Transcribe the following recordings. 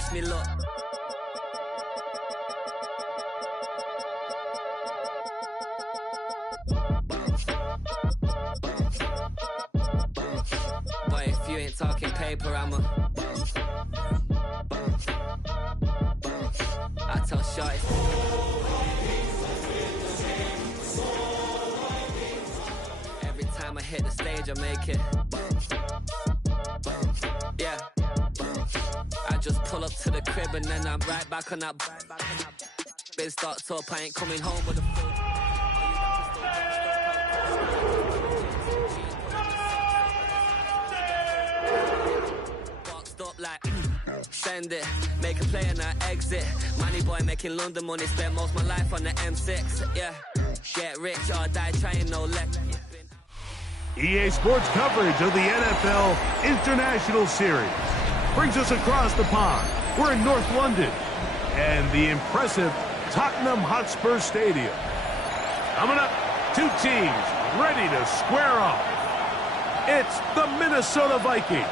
watch me look. Boy, if you ain't talking paper, I tell shorties. Every time I hit the stage, I make it. Yeah. I just pull up to the crib and then I'm right back on that. Been started up, I ain't coming home with a full. Boxed up like, send it, make a play and I exit. Money boy making London money, spent most of my life on the M6. Yeah, get rich or die trying, no let. EA Sports coverage of the NFL International Series brings us across the pond. We're in North London and the impressive Tottenham Hotspur Stadium. Coming up, two teams ready to square off. It's the Minnesota Vikings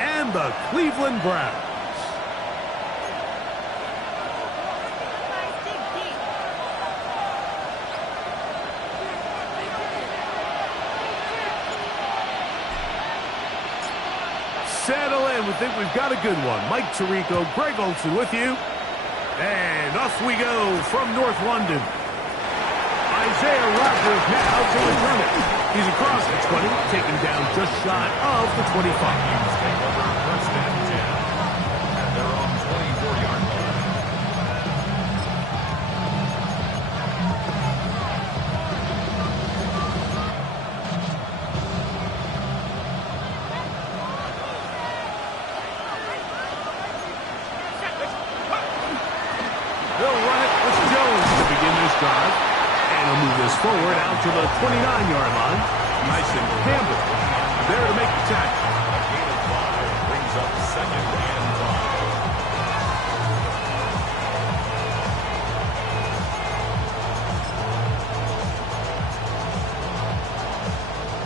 and the Cleveland Browns. Settle in. We think we've got a good one. Mike Tirico, Greg Olsen with you. And off we go from North London. Isaiah Rodgers now to return it. He's across the 20, taken down just shy of the 25. Take over first and 10 at their own 24-yard line. They'll run it with Jones to begin this drive. And he'll move this forward out to the 29-yard line. Tyson Campbell there to make the tackle. A gain of 5 brings up second and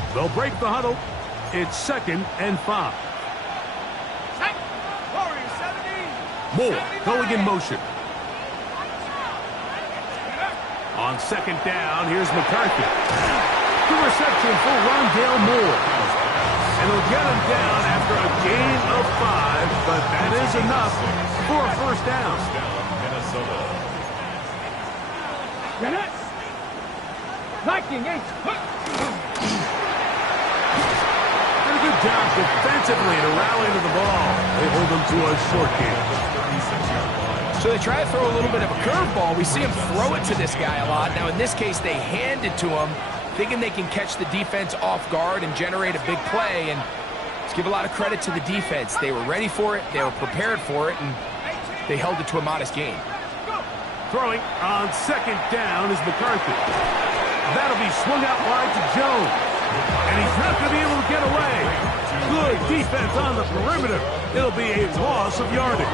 5. They'll break the huddle. It's second and 5. Moore going in motion. On second down, here's McCarthy. The reception for Rondale Moore. And he'll get him down after a gain of 5, but that is enough for a first down. Minnesota. Did a good job defensively to rally to the ball. They hold them to a short game. So they try to throw a little bit of a curveball. We see him throw it to this guy a lot. Now, in this case, they hand it to him, thinking they can catch the defense off guard and generate a big play. And let's give a lot of credit to the defense. They were ready for it, they were prepared for it, and they held it to a modest gain. Throwing on second down is McCarthy. That'll be swung out wide to Jones. And he's not going to be able to get away. Good defense on the perimeter. It'll be a loss of yardage.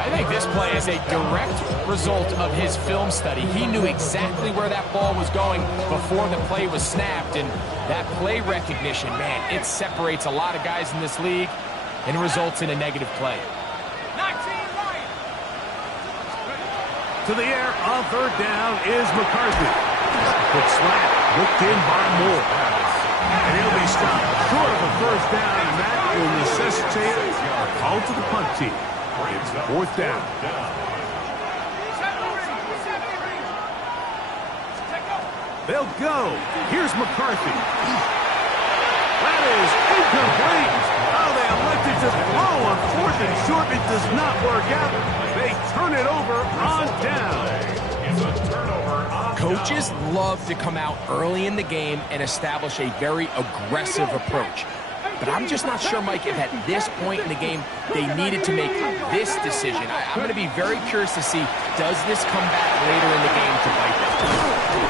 I think this play is a direct result of his film study. He knew exactly where that ball was going before the play was snapped, and that play recognition, man, it separates a lot of guys in this league and results in a negative play. To the air on third down is McCarthy. Quick slant, looked in by Moore. And he'll be stopped short of a first down, and that will necessitate a call to the punt team. It's fourth down. They'll go. Here's McCarthy. That is incomplete. Oh, they elected to throw on fourth and short. It does not work out. They turn it over on down. It's a turnover on Coaches love to come out early in the game and establish a very aggressive approach. But I'm just not sure, Mike, if at this point in the game they needed to make this decision. I'm going to be very curious to see, does this come back later in the game to bite them?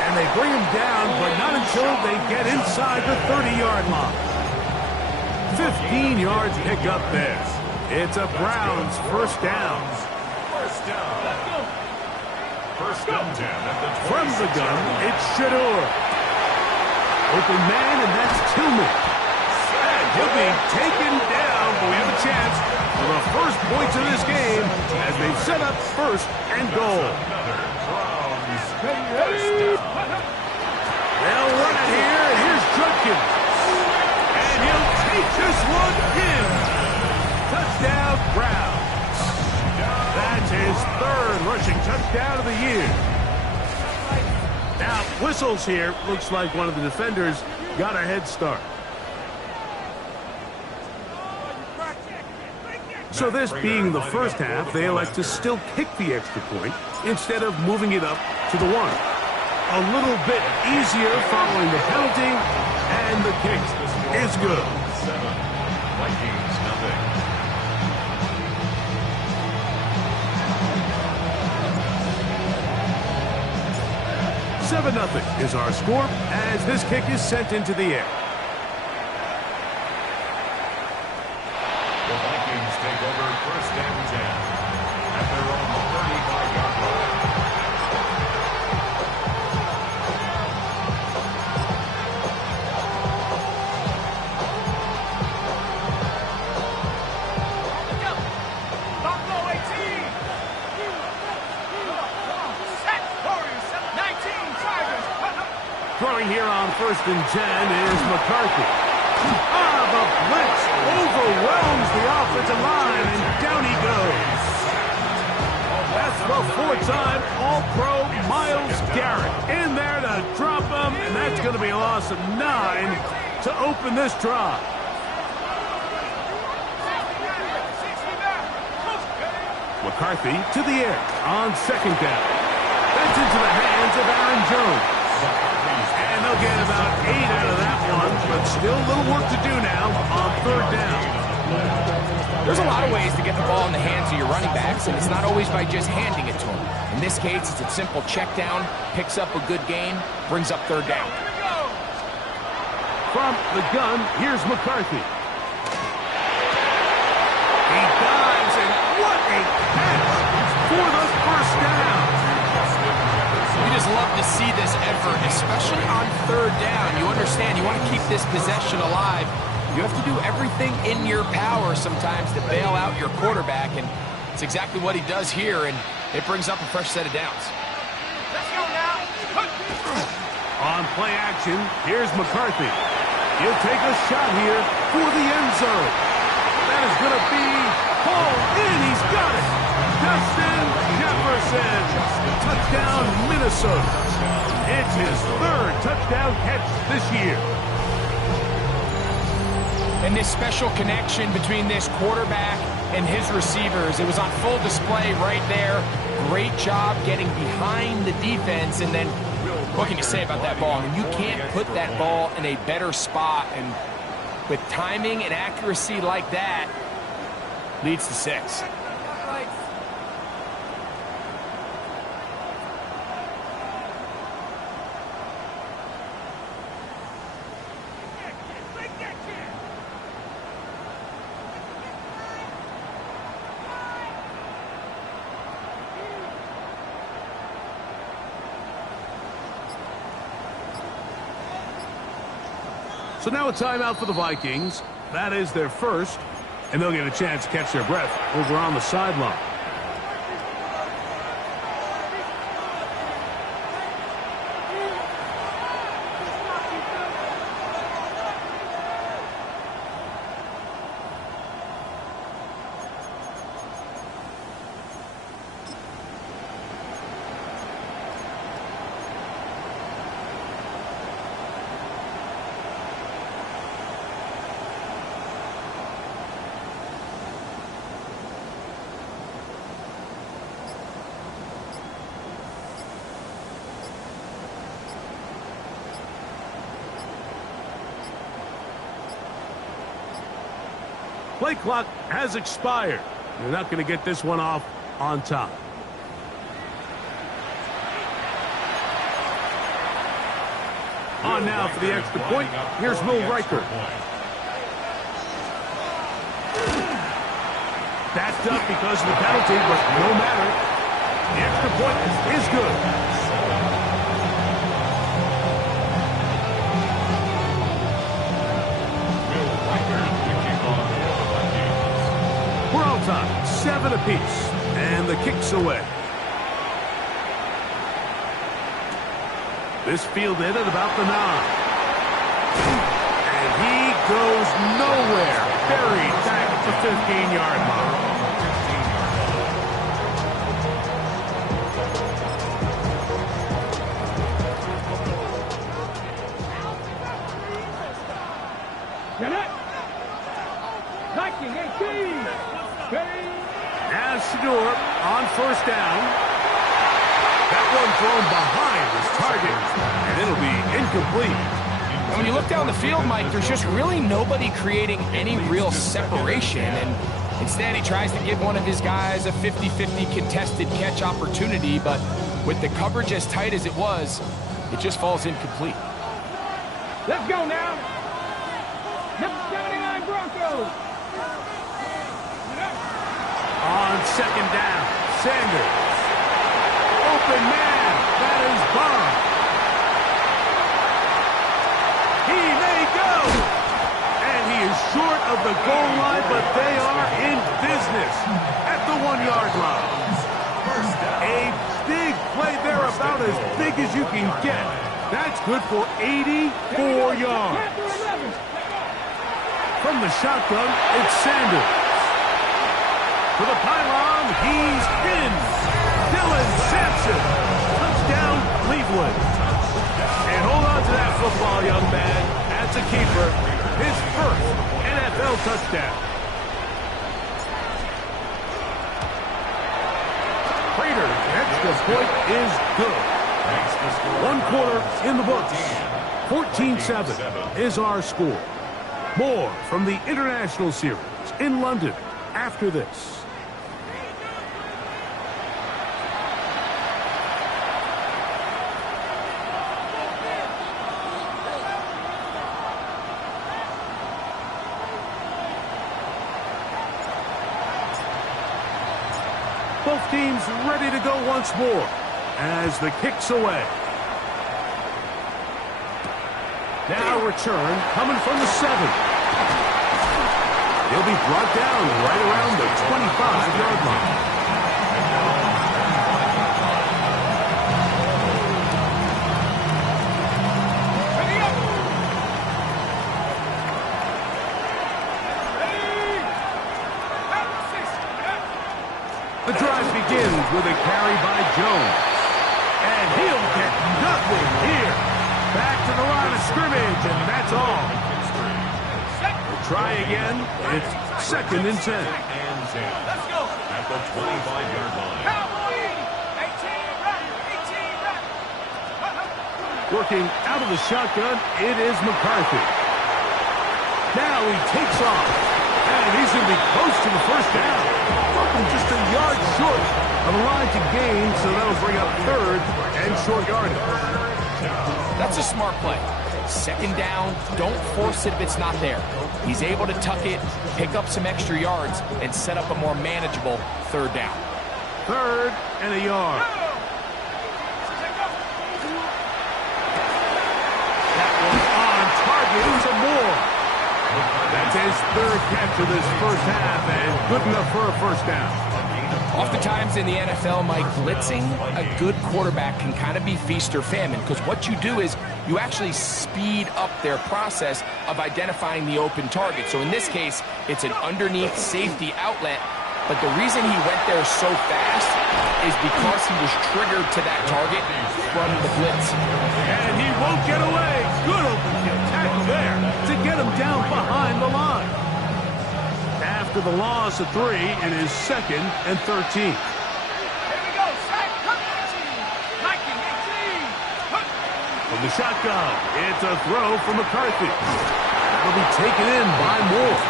And they bring him down, but not until they get inside the 30-yard line. 15 yards pick up there. It's a Browns first down. First down. First and 10 at the 26. From the gun, it's Shador. Open man, and that's Tillman. He'll be taken down, but we have a chance for a first points of this game as they set up first and goal. They'll run it here, and here's Judkins. And he'll take this one in. Touchdown, Browns. That's his third rushing touchdown of the year. Now, whistles here. Looks like one of the defenders got a head start. So this being the first half, they elect to still kick the extra point instead of moving it up to the 1. A little bit easier following the penalty, and the kick is good. 7, Vikings nothing. Seven 0 is our score as this kick is sent into the air. The Vikings take over first and 10 at their own 35-yard line. Throwing here on first and 10 is McCarthy. The blitz overwhelms the offensive line, and down he goes. That's the four-time All-Pro Myles Garrett in there to drop him, and that's going to be a loss of 9 to open this drive. McCarthy to the air on second down. That's into the hands of Aaron Jones. And they'll get about 8 out of that one, but still a little work to do now on third down. There's a lot of ways to get the ball in the hands of your running backs, and it's not always by just handing it to them. In this case, it's a simple check down, picks up a good gain, brings up third down. From the gun, here's McCarthy. He dives, and what a catch for the first down. You just love to see this effort, especially on third down. You understand, you want to keep this possession alive. You have to do everything in your power sometimes to bail out your quarterback, and it's exactly what he does here, and it brings up a fresh set of downs. Let's go now. On play action, here's McCarthy. He'll take a shot here for the end zone. That is going to be pulled in. He's got it. Justin Jefferson. Touchdown, Minnesota. It's his third touchdown catch this year. And this special connection between this quarterback and his receivers, it was on full display right there. Great job getting behind the defense, and then what can you say about that ball? I mean, you can't put that ball in a better spot, and with timing and accuracy like that, leads to 6. So now a timeout for the Vikings. That is their first, and they'll get a chance to catch their breath over on the sideline. Play clock has expired. They're not going to get this one off on top. On now for the extra point. Here's Will Riker. Backed up because of the penalty, but no matter. The extra point is good. tie, 7 apiece, and the kick's away. This fielded at about the 9. And he goes nowhere. Buried back at the 15-yard line. Now Shador on first down. That one thrown behind his target, and it'll be incomplete. When you look down the field, Mike, there's just really nobody creating any real separation, and instead he tries to give one of his guys a 50-50 contested catch opportunity, but with the coverage as tight as it was, it just falls incomplete. Let's go now. Number 79 Broncos. On second down, Sanders. Open man, that is Bond. He may go. And he is short of the goal line, but they are in business at the 1-yard line. A big play there, about as big as you can get. That's good for 84 yards. From the shotgun, it's Sanders. To the pylon, he's in. Dylan Sampson. Touchdown, Cleveland. And hold on to that football, young man. That's a keeper. His first NFL touchdown. Prater's extra point is good. 1 quarter in the books. 14-7 is our score. More from the International Series in London after this. Both teams ready to go once more as the kick's away. Now return coming from the 7. He'll be brought down right around the 25-yard line. The drive begins with a carry by Jones. And he'll get nothing here. Back to the line of scrimmage, and that's all. We'll try again. It's 2nd and 10. Let's go. At the 25-yard line. Working out of the shotgun, it is McCarthy. Now he takes off. And he's going to be close to the first down. Just a yard short of the line to gain, so that'll bring up 3rd and short yardage. That's a smart play. 2nd down, don't force it if it's not there. He's able to tuck it, pick up some extra yards, and set up a more manageable 3rd down. 3rd and a yard. That one on target. Some more. That's his 3rd catch of this first half, and good enough for a first down. Oftentimes in the NFL, Mike, blitzing a good quarterback can kind of be feast or famine, because what you do is you actually speed up their process of identifying the open target. So in this case, it's an underneath safety outlet, but the reason he went there so fast is because he was triggered to that target from the blitz. And he won't get away. Good open tackle there to get him down behind the line. After the loss of 3, it is 2nd and 13. From the shotgun, it's a throw from McCarthy. That'll be taken in by Moore.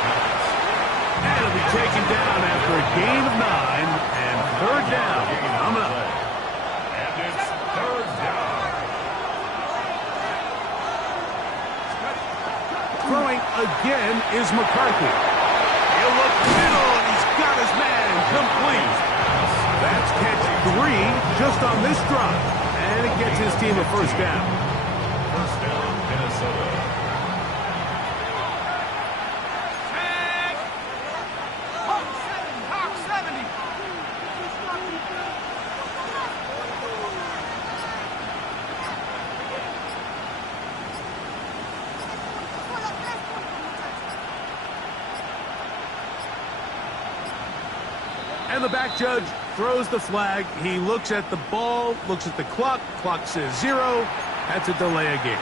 And it'll be taken down after a gain of 9, and 3rd down coming up. And it's 3rd down. Throwing again is McCarthy. He'll look middle, and he's got his man complete. That's catch 3 just on this drive, and it gets his team a first down. First down, Minnesota. And the back judge throws the flag. He looks at the ball, looks at the clock. Clock says 0. That's a delay of game.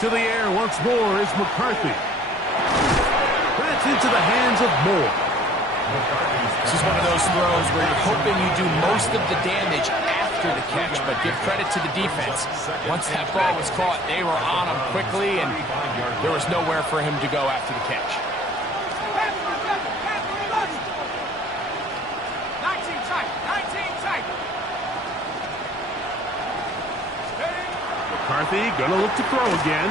To the air once more is McCarthy. That's into the hands of Moore. This is one of those throws where you're hoping you do most of the damage after the catch, but give credit to the defense. Once that ball was caught, they were on him quickly, and there was nowhere for him to go after the catch. 19 tight, 19 tight. McCarthy gonna look to throw again.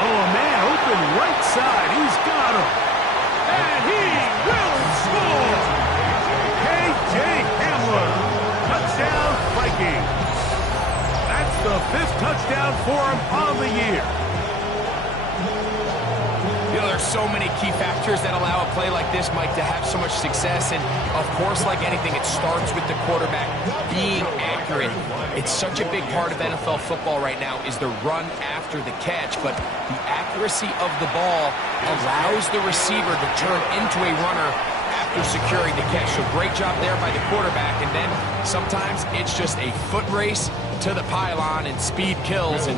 Oh, a man open right side. He's got him. And he will score. K.J. Hamler. Touchdown, Vikings. That's the 5th touchdown for him on the year. You know, there's so many key factors that allow a play like this, Mike, to have so much success. And, of course, like anything, it starts with the quarterback being accurate. It's such a big part of NFL football right now is the run after the catch. But the accuracy of the ball allows the receiver to turn into a runner after securing the catch. So great job there by the quarterback. And then sometimes it's just a foot race to the pylon and speed kills. And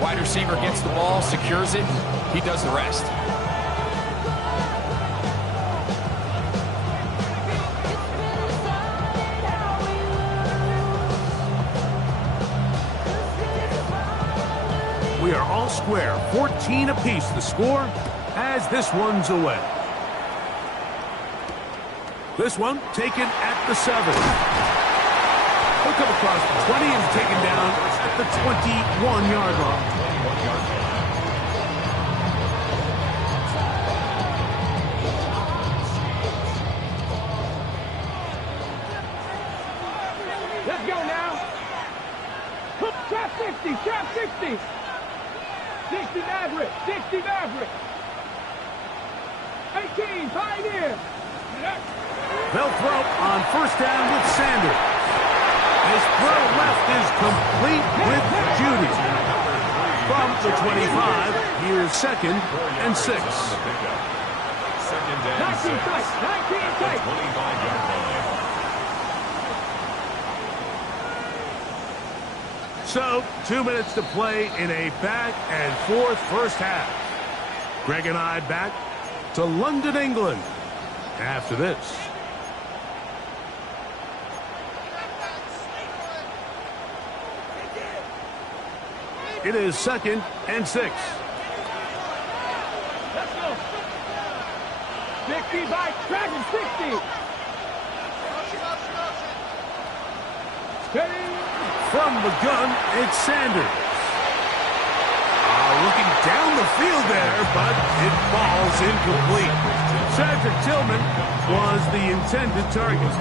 wide receiver gets the ball, secures it, he does the rest. We are all square, 14 apiece the score as this one's away. This one taken at the 7. He'll come across the 20 and taken down at the 21-yard line. Let's go now. Trap 60, trap 60. 60 Maverick, 60 Maverick. 18, Pioneer. They'll throw on first down with Sanders. His throw left is complete with Judy. From the 25, here's 2nd and 6. 19 tight, 19 tight. 25-yard line. So, 2 minutes to play in a back-and-forth first half. Greg and I back to London, England after this. It is 2nd and 6. Let's go. 60 by Dragon, 60. Steady. From the gun, it's Sanders. Looking down the field there, but it falls incomplete. Cedric Tillman was the intended target.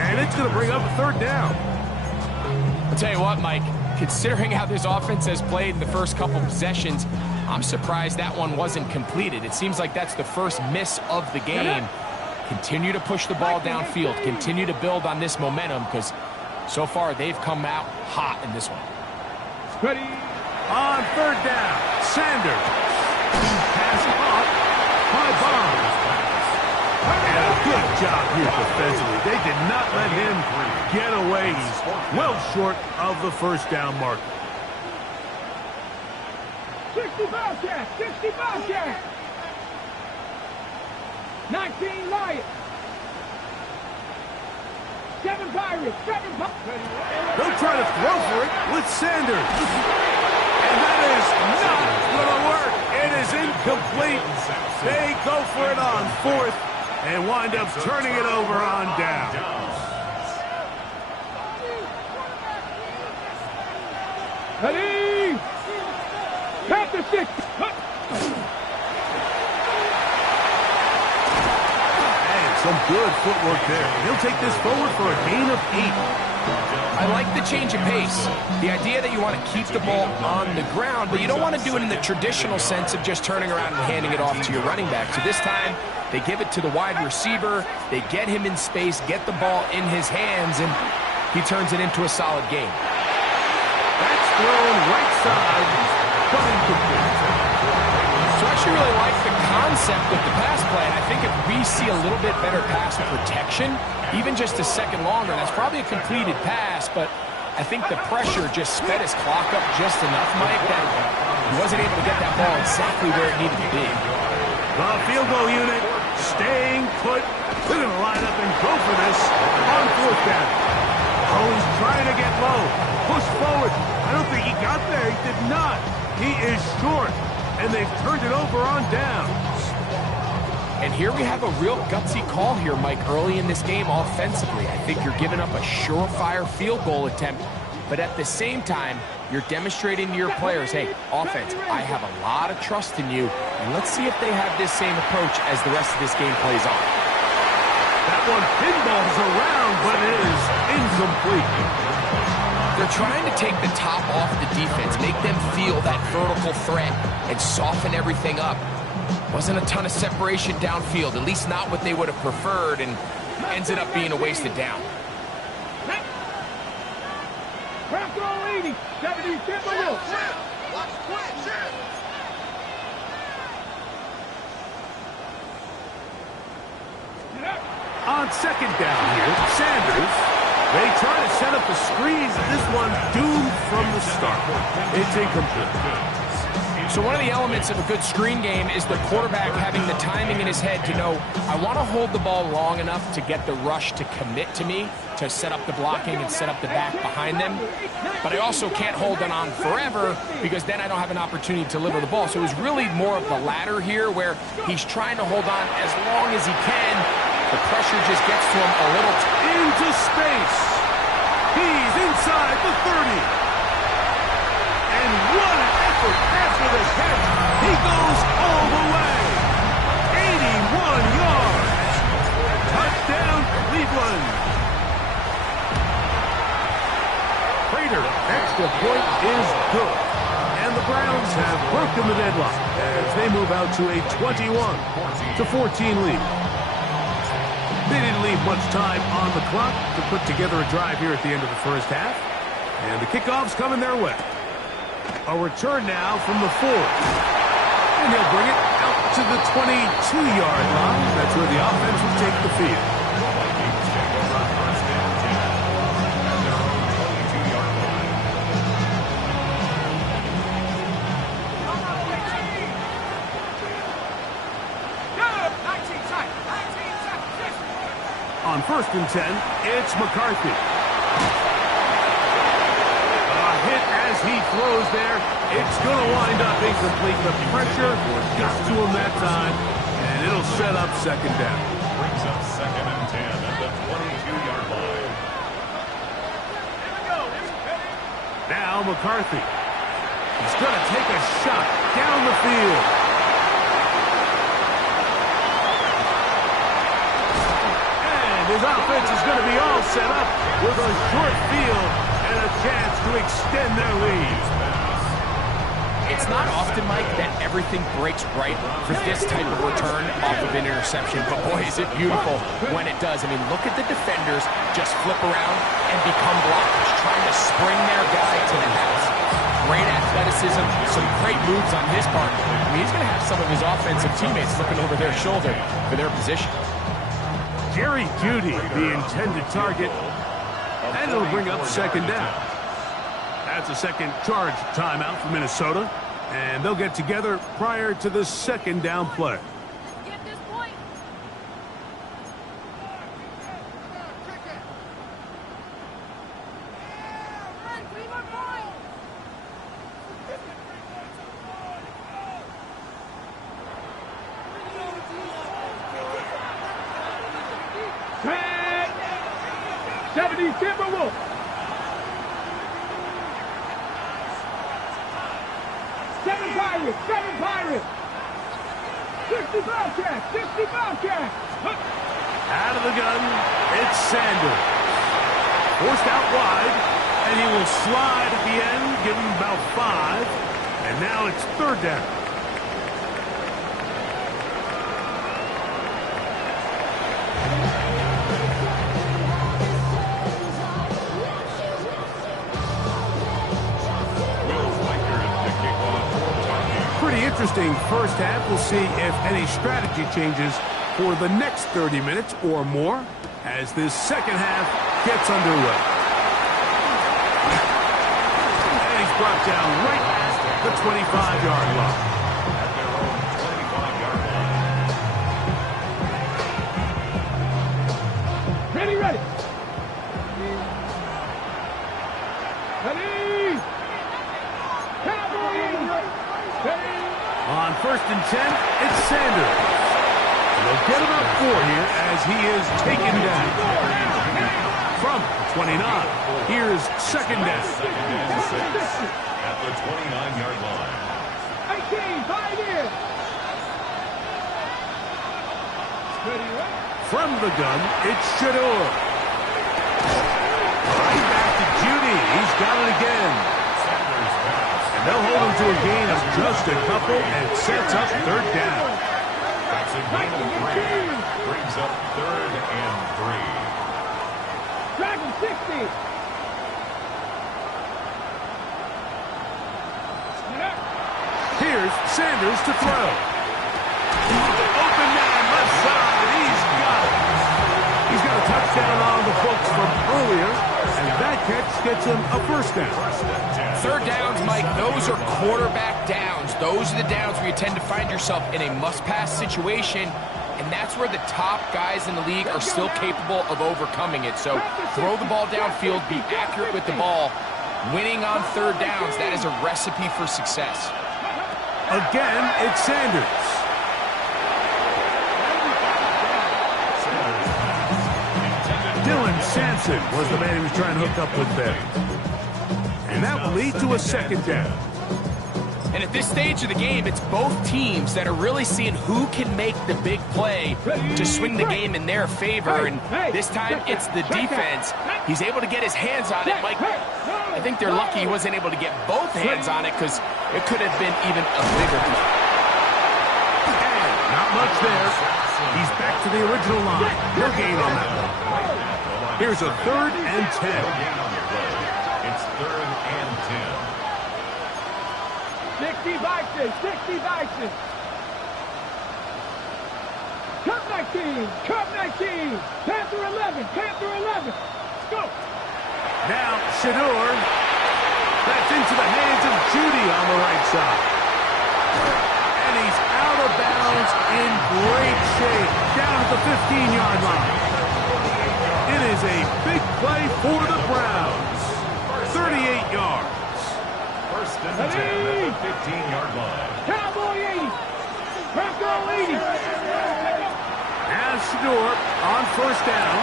And it's going to bring up a 3rd down. I'll tell you what, Mike, considering how this offense has played in the first couple possessions, I'm surprised that one wasn't completed. It seems like that's the first miss of the game. Continue to push the ball downfield. Continue to build on this momentum because so far they've come out hot in this one. Ready. On 3rd down, Sanders. Pass off by Bonds. And a good job here defensively. They did not let him get away. He's well short of the first down marker. 60 Bobcat, 60 Bobcat. 19 Lions. 7 Pirates, 7 Pirates. They'll try to throw for it with Sanders. And that is not going to work. It is incomplete. They go for it on 4th and wind up turning it over on down. Ready. Panther 6. Some good footwork there. He'll take this forward for a gain of 8. I like the change of pace. The idea that you want to keep the ball on the ground, but you don't want to do it in the traditional sense of just turning around and handing it off to your running back. So this time, They give it to the wide receiver. They get him in space, get the ball in his hands, and he turns it into a solid game. That's thrown right side, but incomplete. So I actually really like the concept of the pass play. And I think if we see a little bit better pass protection, even just a second longer, that's probably a completed pass, but I think the pressure just sped his clock up just enough, Mike, that he wasn't able to get that ball exactly where it needed to be. The field goal unit staying put. They're going to line up and go for this on fourth down. Oh, he's trying to get low. Push forward. I don't think he got there. He did not. He is short. And they've turned it over on downs. And here we have a real gutsy call here, Mike, early in this game offensively. I think you're giving up a surefire field goal attempt, but at the same time, you're demonstrating to your players, hey, offense, I have a lot of trust in you, and let's see if they have this same approach as the rest of this game plays on. That one pinballs around, but it is incomplete. They're trying to take the top off the defense, make them feel that vertical threat, and soften everything up. Wasn't a ton of separation downfield, at least not what they would have preferred, and ended up being a wasted down. Crack all 80, 70, Timberwolves. On second down here, Sanders. They try to set up the screens. This one doomed from the start. It's incomplete. So one of the elements of a good screen game is the quarterback having the timing in his head to know, I want to hold the ball long enough to get the rush to commit to me, to set up the blocking and set up the back behind them. But I also can't hold it on forever because then I don't have an opportunity to deliver the ball. So it was really more of the latter here where he's trying to hold on as long as he can. The pressure just gets to him a little. Into space. He's inside the 30. And what an effort after the catch. He goes all the way. 81 yards. Touchdown, Cleveland. Prater, extra point is good. And the Browns have broken the deadlock as they move out to a 21-14 lead. They didn't leave much time on the clock to put together a drive here at the end of the first half. And the kickoff's coming their way. A return now from the 4. And he'll bring it out to the 22-yard line. That's where the offense will take the field. On 1st and 10, it's McCarthy. A hit as he throws there. It's going to wind up incomplete. The pressure got to him that time, and it'll set up second down. Brings up 2nd and 10 at the 22-yard line. Now McCarthy. He's going to take a shot down the field. His offense is going to be all set up with a short field and a chance to extend their lead. It's not often, Mike, that everything breaks right for this type of return off of an interception. But boy, is it beautiful when it does. I mean, look at the defenders just flip around and become blockers, trying to spring their guy to the house. Great athleticism, some great moves on his part. I mean, he's going to have some of his offensive teammates looking over their shoulder for their position. Jerry Jeudy, the intended target, and it'll bring up second down. That's a second charge timeout for Minnesota, and they'll get together prior to the second down play. Get this point. Run, 3 more points. Tag. 70 Timberwolves. Seven Pirates. 60 Bobcats. 60 Bobcats. Out of the gun, it's Sanders. Forced out wide, and he will slide at the end, give him about 5. And now it's 3rd down. interesting first half. We'll see if any strategy changes for the next 30 minutes or more as this second half gets underway. And he's brought down right at the 25-yard line. At their own 25-yard line. Ready, ready. Ready. Cowboy 80. Ready. On 1st and 10, it's Sanders. They'll get about 4 here as he is taken down. From 29, here's second down. At the 29-yard line. 18, 5 in. Ready, ready. From the gun, it's Shador. Right back to Judy. He's got it again. Sanders pass. And they'll hold him to a gain of just a couple and sets up third down. That's a gain of 3. Brings up 3rd and 3. Dragon 60. Here's Sanders to throw. Open man, left side. He's got it. He's got a touchdown on the books from earlier, and that catch gets him a first down. Third downs, Mike, those are quarterback downs. Those are the downs where you tend to find yourself in a must-pass situation, and that's where the top guys in the league are still capable of overcoming it. So throw the ball downfield, be accurate with the ball. Winning on third downs, that is a recipe for success. Again, it's Sanders. Dylan Sampson was the man he was trying to hook up with there. And that will lead to a second down. And at this stage of the game, it's both teams that are really seeing who can make the big play to swing the game in their favor. And this time, it's the defense. He's able to get his hands on it. Mike, I think they're lucky he wasn't able to get both hands on it because it could have been even a bigger play. And not much there. He's back to the original line. No gain on that one. Here's a 3rd and 10. It's 3rd and 10. 60 Bison, 60 Bison. Cup 19, Cup 19. Panther 11, Panther 11. Let's go. Now, Shador. That's into the hands of Judy on the right side. And he's out of bounds in great shape. Down at the 15-yard line. It is a big play for the Browns. 38 yards. 1st and 10 at the 15-yard line. Cowboy 80. Bronco 80. As Shador on 1st down.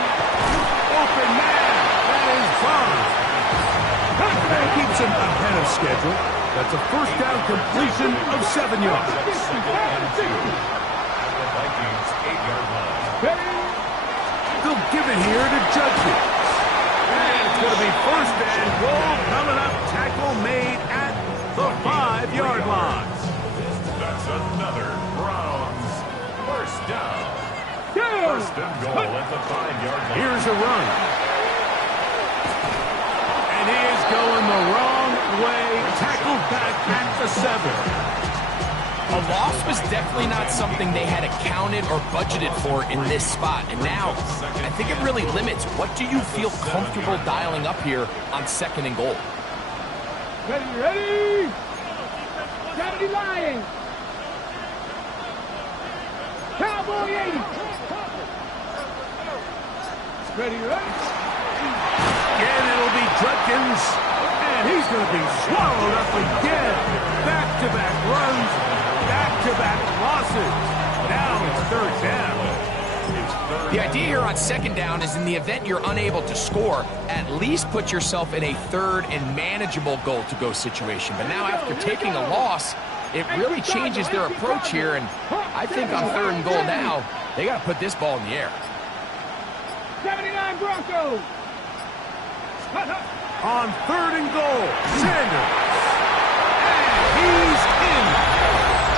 Open man. That is Bond. That keeps him ahead of schedule. That's a 1st down completion of 7 yards. At the Vikings' 8-yard line. They'll give it here to Judkins. And it's going to be 1st and goal coming up. Tackle made at the 5-yard line. That's another Browns 1st down. 1st and goal at the 5-yard line. Here's a run. And he is going the wrong way. Tackled back at the 7. A loss was definitely not something they had accounted or budgeted for in this spot. And now, I think it really limits what do you feel comfortable dialing up here on 2nd and goal. Ready, ready. 70 Lions. Cowboy 80. Ready, ready. Again, it'll be Judkins. And he's going to be swallowed up again. Back-to-back runs. Back-to-back losses. Now it's 3rd down. The idea here on 2nd down is in the event you're unable to score, at least put yourself in a 3rd and manageable goal-to-go situation. But now after taking a loss, it really changes their approach here. And I think on 3rd and goal now, they got to put this ball in the air. 79 Broncos. On 3rd and goal, Sanders. And he's in.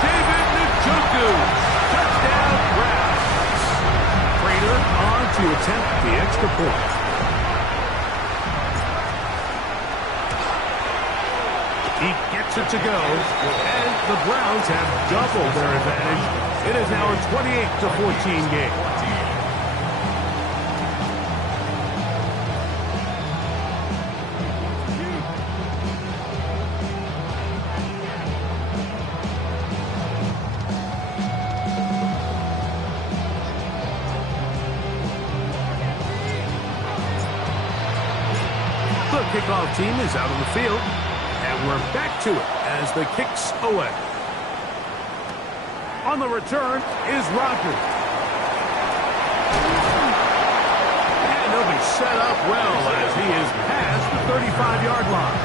David Njoku. Touchdown Browns. Prater on to attempt the extra point. He gets gets it to go, and the Browns have doubled their advantage. It is now a 28-14 game. The kickoff team is out on the field, and we're back to it as the kick's away. On the return is Rodgers. And he'll be set up well as he is past the 35-yard line.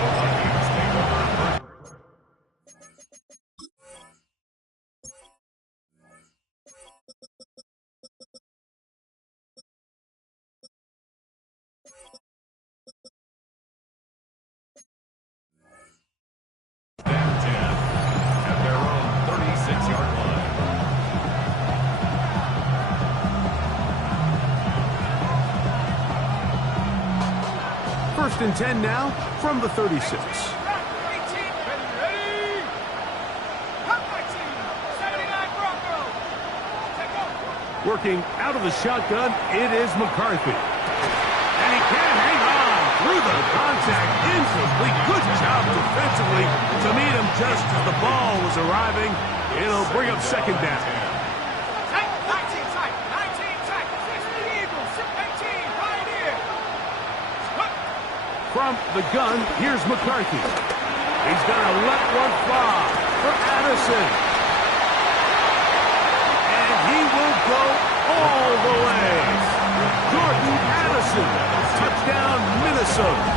At their own 36-yard line. First and 10 now from the 36. Working out of the shotgun, it is McCarthy. And he can't hang on through the contact. Incomplete. Good job defensively to meet him just as the ball was arriving. It'll bring up second down. From the gun, here's McCarthy. He's going to let one fly for Addison. And he will go all the way. Jordan Addison, touchdown Minnesota.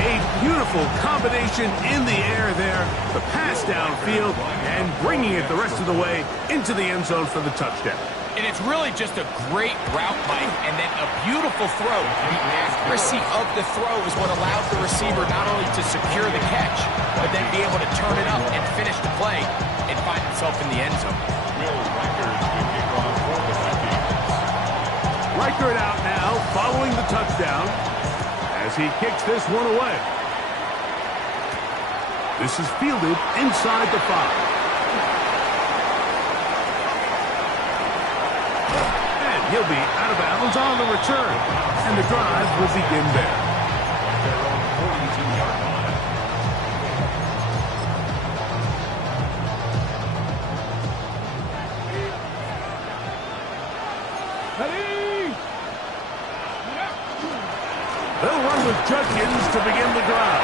A beautiful combination in the air there, the pass downfield, and bringing it the rest of the way into the end zone for the touchdown. And it's really just a great route, Mike, and then a beautiful throw. The accuracy of the throw is what allows the receiver not only to secure the catch, but then be able to turn it up and finish the play and find himself in the end zone. Will Reichard will kick off for the Vikings. Reichard out now, following the touchdown, as he kicks this one away. This is fielded inside the 5. He'll be out of bounds on the return, and the drive will begin there. Their own 42-yard line. They'll run with Judkins to begin the drive,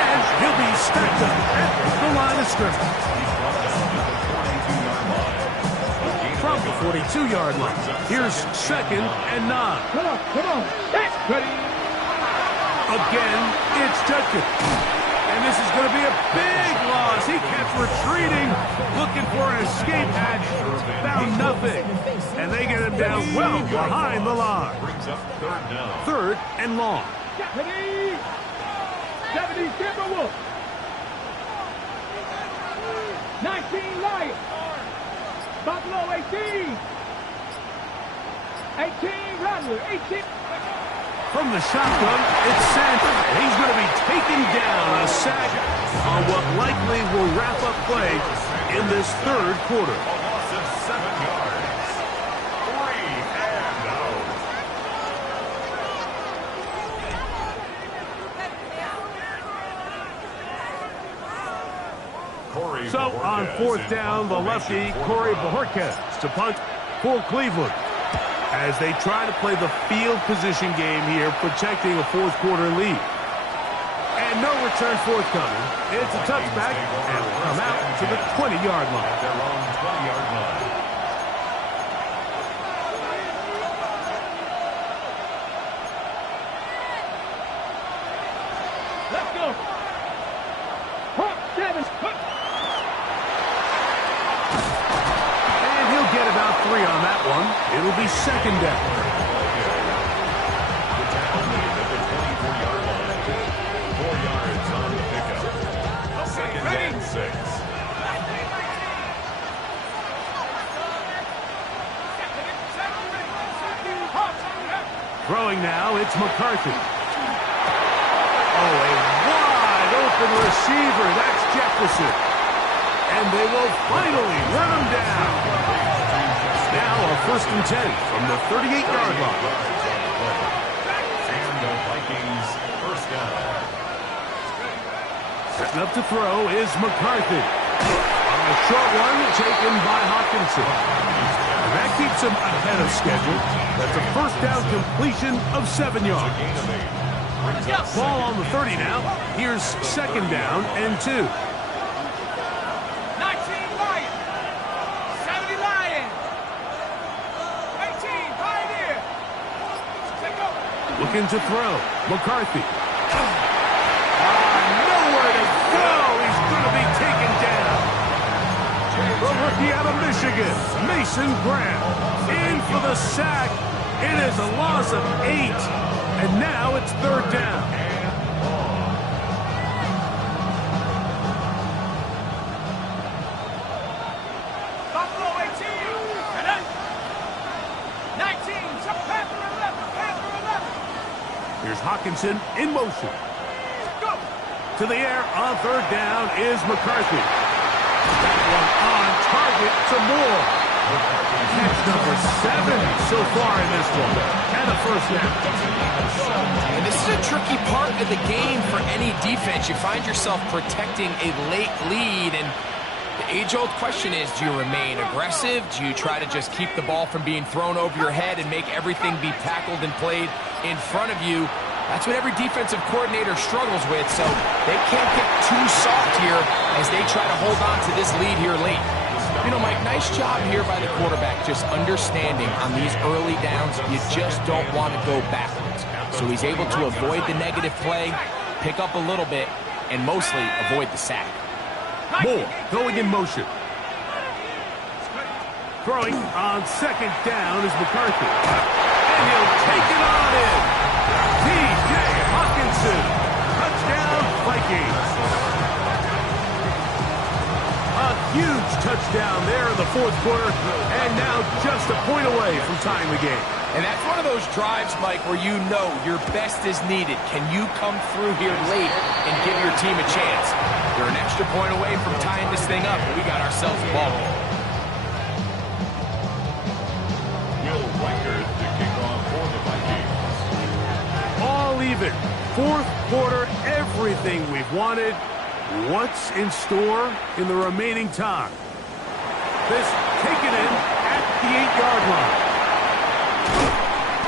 and he'll be stacked up at the line of scrimmage. From the 42-yard line, here's second and 9. Come on. That's ready. Again, it's Judkins. And this is going to be a big loss. He kept retreating, looking for an escape hatch. Found nothing. And they get him down well behind the line. Brings up third down. Third and long. Deputy Timberwolf. 19 Lions. Buffalo 18. 18 Rattler. 18. From the shotgun, it's Sanders. He's going to be taken down, a sack on what likely will wrap up play in this third quarter. A loss of 7 yards. 3 and out. Corey So on Bojorquez fourth in down, the lefty, formation for Corey the Browns. Bojorquez to punt for Cleveland, as they try to play the field position game here, protecting a fourth quarter lead. And no return forthcoming. It's a touchback, and come out to the 20-yard line. At their own 20-yard line. Let's go. Pump 7. And he'll get about 3 on that one. It'll be second down. The tackle made at the 24-yard line. 4 yards on the pickup. Second and 6. Throwing now, it's McCarthy. Oh, a wide open receiver. That's Jefferson. And they will finally run him down. Now a 1st and 10 from the 38-yard line. And the Vikings first down. Setting up to throw is McCarthy. A short one taken by Hawkinson. And that keeps him ahead of schedule. That's a 1st down completion of 7 yards. Ball on the 30 now. Here's 2nd down and 2. 19 Lions. 70 Lions. 18 Pioneer. Take over. Looking to throw. McCarthy. Nowhere to go. He's going to be taken down. The rookie out of Michigan, Mason Graham. In for the sack. It is a loss of 8. And now it's 3rd down. Buffalo 18. 19. Panther 11. Panther 11. Here's Hawkinson in motion. Go. To the air on 3rd down is McCarthy. That one on target to Moore. Catch number 7 so far in this one. And a 1st down. And this is a tricky part of the game for any defense. You find yourself protecting a late lead, and the age-old question is, do you remain aggressive? Do you try to just keep the ball from being thrown over your head and make everything be tackled and played in front of you? That's what every defensive coordinator struggles with, so they can't get too soft here as they try to hold on to this lead here late. You know, Mike, nice job here by the quarterback, just understanding on these early downs, you just don't want to go backwards. So he's able to avoid the negative play, pick up a little bit, and mostly avoid the sack. Moore going in motion. Throwing on 2nd down is McCarthy. And he'll take it on in. T.J. Hawkinson. Touchdown, Vikings. A huge touchdown there in the 4th quarter, and now just a point away from tying the game. And that's one of those drives, Mike, where you know your best is needed. Can you come through here late and give your team a chance? You're an extra point away from tying this thing up, and we got ourselves a ball game. Will Reichard to kick off for the Vikings. All even. 4th quarter, everything we've wanted. What's in store in the remaining time? This taken in at the 8-yard line.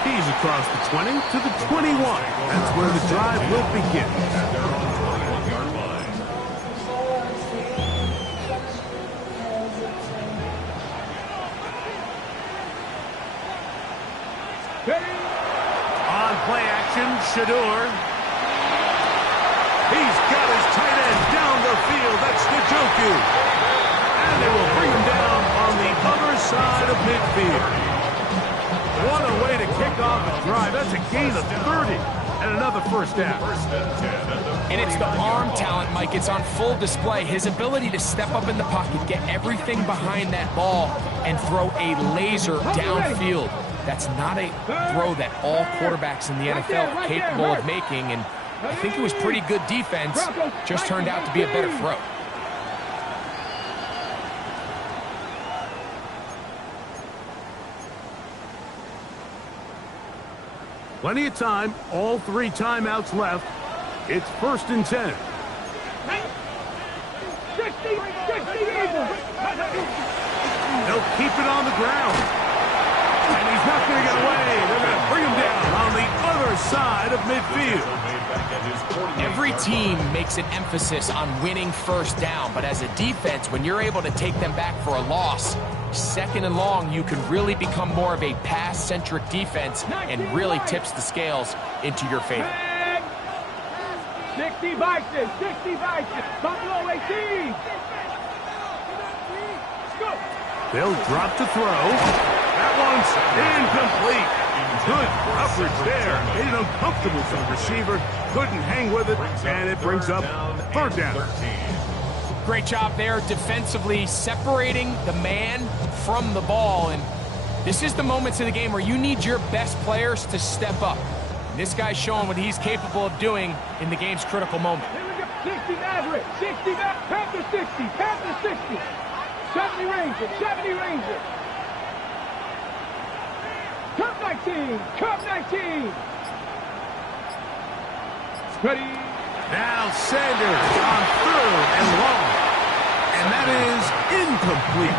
He's across the 20 to the 21. That's where the drive will begin. On play action, Shador. He's got his tight end down the field. That's Njoku. And they will bring him down on the other side of midfield. What a way to kick off a drive. That's a gain of 30 and another 1st down. And it's the arm talent, Mike. It's on full display. His ability to step up in the pocket, get everything behind that ball, and throw a laser downfield. That's not a throw that all quarterbacks in the NFL are capable of making, and I think it was pretty good defense. Just turned out to be a better throw. Plenty of time. All 3 timeouts left. It's 1st and 10. 60 Eagles. They'll keep it on the ground. And he's not going to get away. They're going to bring him down on the other side of midfield. Every team makes an emphasis on winning 1st down, but as a defense, when you're able to take them back for a loss, 2nd and long, you can really become more of a pass-centric defense and really tips the scales into your favor. 60 Vikings. 60 Vikings. Buffalo 18. Let's go. They'll drop to throw. That one's incomplete. Good coverage there. Made it uncomfortable for the receiver. Couldn't hang with it, and it brings up 3rd down. Great job there defensively, separating the man from the ball. And this is the moments of the game where you need your best players to step up. And this guy's showing what he's capable of doing in the game's critical moment. 60 Maverick, 60 Panther 60, Panther 60. 70 Ranger, 70 Ranger. Cup 19, Cup 19. Ready. Now Sanders on third and long. And that is incomplete.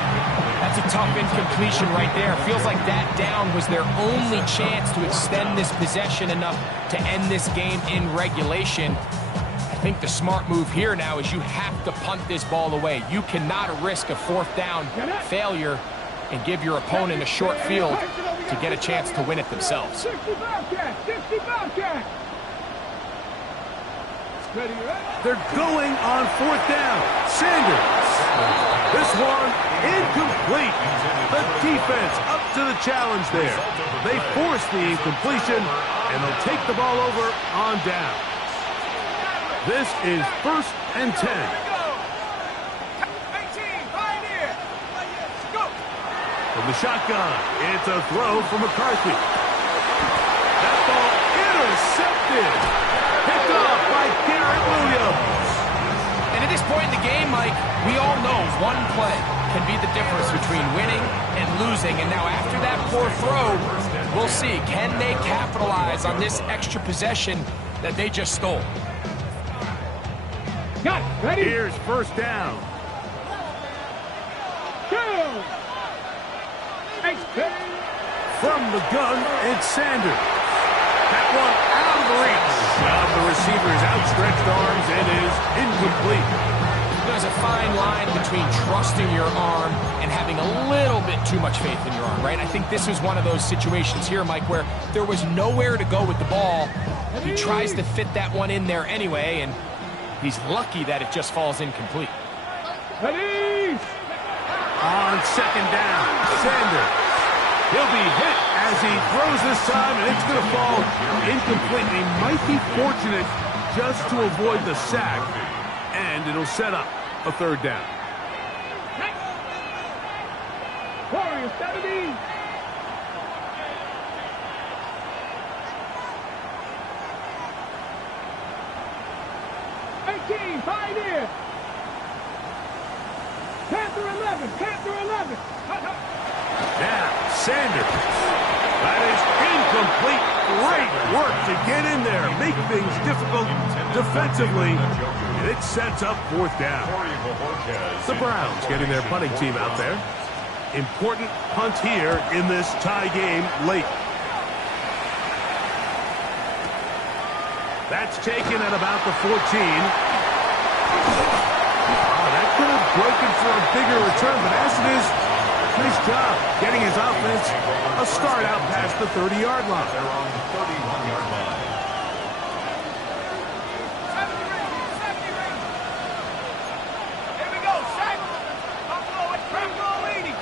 That's a tough incompletion right there. Feels like that down was their only chance to extend this possession enough to end this game in regulation. I think the smart move here now is you have to punt this ball away. You cannot risk a fourth down failure and give your opponent a short field to get a chance to win it themselves. 60 Bobcat, 60 Bobcat. Ready, ready. They're going on fourth down. Sanders. This one incomplete. The defense up to the challenge there. They force the incompletion, and they'll take the ball over on down. This is 1st and 10. 18, Pioneer. Go. From the shotgun, it's a throw from McCarthy. That ball intercepted. Picked off by Garrett Williams. And at this point in the game, Mike, we all know one play can be the difference between winning and losing. And now after that poor throw, we'll see. Can they capitalize on this extra possession that they just stole? Got it. Ready. Here's first down. Go. From the gun, it's Sanders. That one out of reach of the receiver's outstretched arms and is incomplete. There's a fine line between trusting your arm and having a little bit too much faith in your arm, right? I think this was one of those situations here, Mike, where there was nowhere to go with the ball. He tries to fit that one in there anyway, and he's lucky that it just falls incomplete. Ready. On second down, Sanders. He'll be hit as he throws this time, and it's going to fall incomplete. He might be fortunate just to avoid the sack, and it'll set up a third down. Warriors 70. Pioneer. Panther 11, Panther 11. Now, Sanders. That is incomplete. Great work to get in there, make things difficult defensively, and it sets up fourth down. The Browns getting their punting team out there. Important punt here in this tie game late. That's taken at about the 14. That could have broken for a bigger return, but as it is, nice job getting his offense a start out past the 30-yard line. They're on the 31-yard line. 70 Rangers. Here we go, sack. Buffalo 80.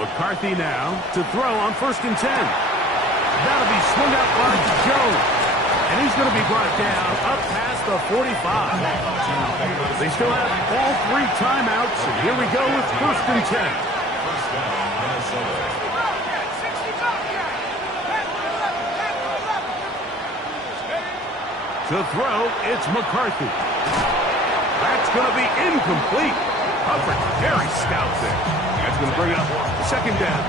McCarthy now to throw on 1st and 10. That'll be swung out wide to Jones. And he's going to be brought down up past the 45. They still have all 3 timeouts, and here we go with 1st and 10. First down, Minnesota. 60 Bobcat. Panther 11, Panther 11. To throw, it's McCarthy. That's going to be incomplete. Hubbard, very stout there. That's going to bring up second down.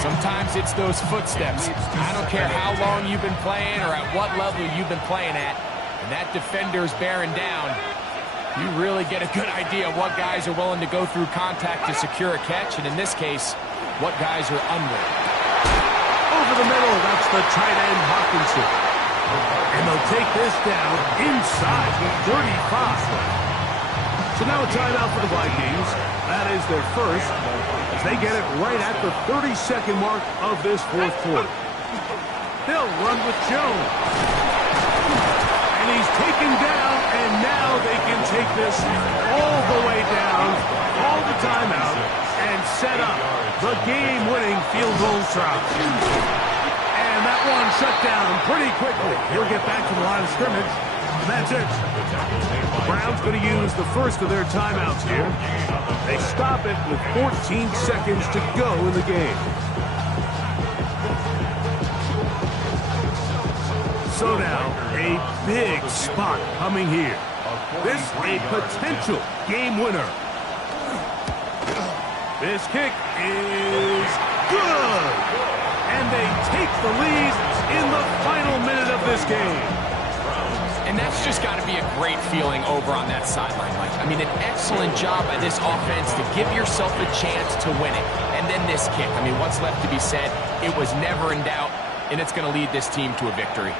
Sometimes it's those footsteps. I don't care how long you've been playing or at what level you've been playing at, and that defender's bearing down. You really get a good idea of what guys are willing to go through contact to secure a catch, and in this case, what guys are unwilling. Over the middle, that's the tight end Hawkinson. And they'll take this down inside the 35. So now a timeout for the Vikings. That is their first, as they get it right at the 30-second mark of this fourth quarter. They'll run with Jones. And he's taken down, and now they can take this all the way down, call the timeout, and set up the game-winning field goal try. And that one shut down pretty quickly. He'll get back to the line of scrimmage. That's it. The Browns going to use the first of their timeouts here. They stop it with 14 seconds to go in the game. So now, a big spot coming here. This a potential game winner. This kick is good. And they take the lead in the final minute of this game. And that's just got to be a great feeling over on that sideline, Mike. I mean, an excellent job by this offense to give yourself a chance to win it. And then this kick. I mean, what's left to be said? It was never in doubt, and it's going to lead this team to a victory.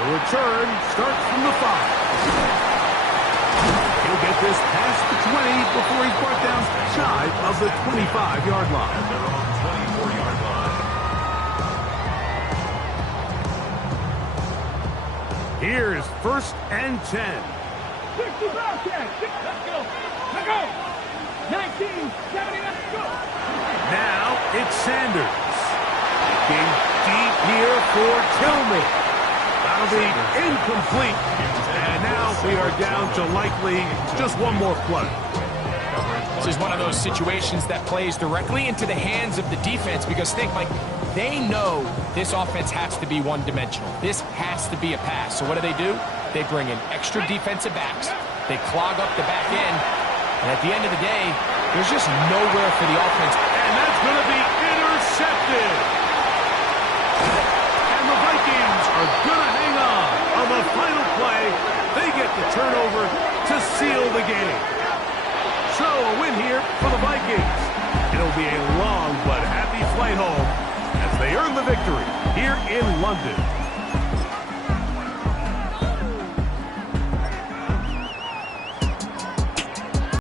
The return starts from the 5. He'll get this past the 20 before he's brought down shy of the 25-yard line. At their own 24-yard line. Here's 1st and 10. 60 Bobcats. Let's go. Let's go. 19, 70, let's go. Now it's Sanders. Looking deep here for Tillman. That'll be incomplete. And now we are down to likely just one more play. This is one of those situations that plays directly into the hands of the defense because think, Mike, they know this offense has to be one-dimensional. This has to be a pass. So what do? They bring in extra defensive backs. They clog up the back end. And at the end of the day, there's just nowhere for the offense. And that's going to be intercepted. And the Vikings are going to hang on the final play. They get the turnover to seal the game. So a win here for the Vikings. It'll be a long but happy flight home as they earn the victory here in London.